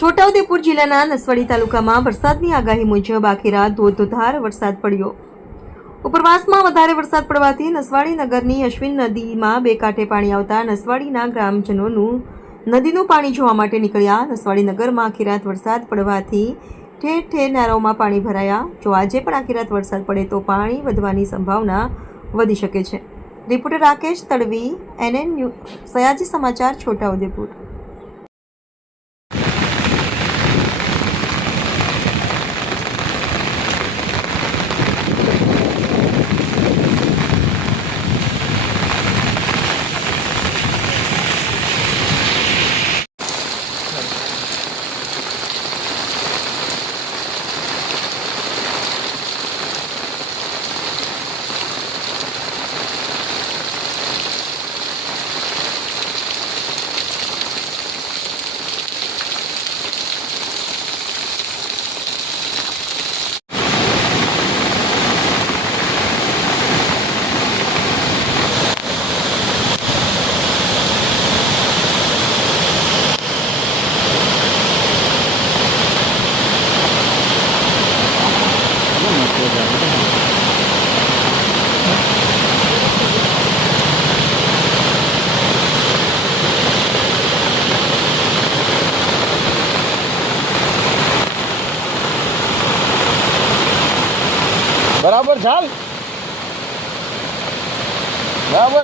છોટાઉદેપુર જિલ્લાના નસવાડી તાલુકામાં વરસાદની આગાહી મુજબ આખી રાત ધોધધાર વરસાદ પડ્યો. ઉપરવાસમાં વધારે વરસાદ પડવાથી નસવાડી નગરની અશ્વિન નદીમાં બે કાંઠે પાણી આવતા નસવાડીના ગ્રામજનોનું નદીનું પાણી જોવા માટે નીકળ્યા. નસવાડી નગરમાં આખી રાત વરસાદ પડવાથી ઠેર ઠેર નારાઓમાં પાણી ભરાયા. જો આજે પણ આખી રાત વરસાદ પડે તો પાણી વધવાની સંભાવના વધી શકે છે. Reporter Rakesh Tadvi, NN new, Sayaji Samachar, Chhota Udepur. બરાબર ચાલ. બરાબર.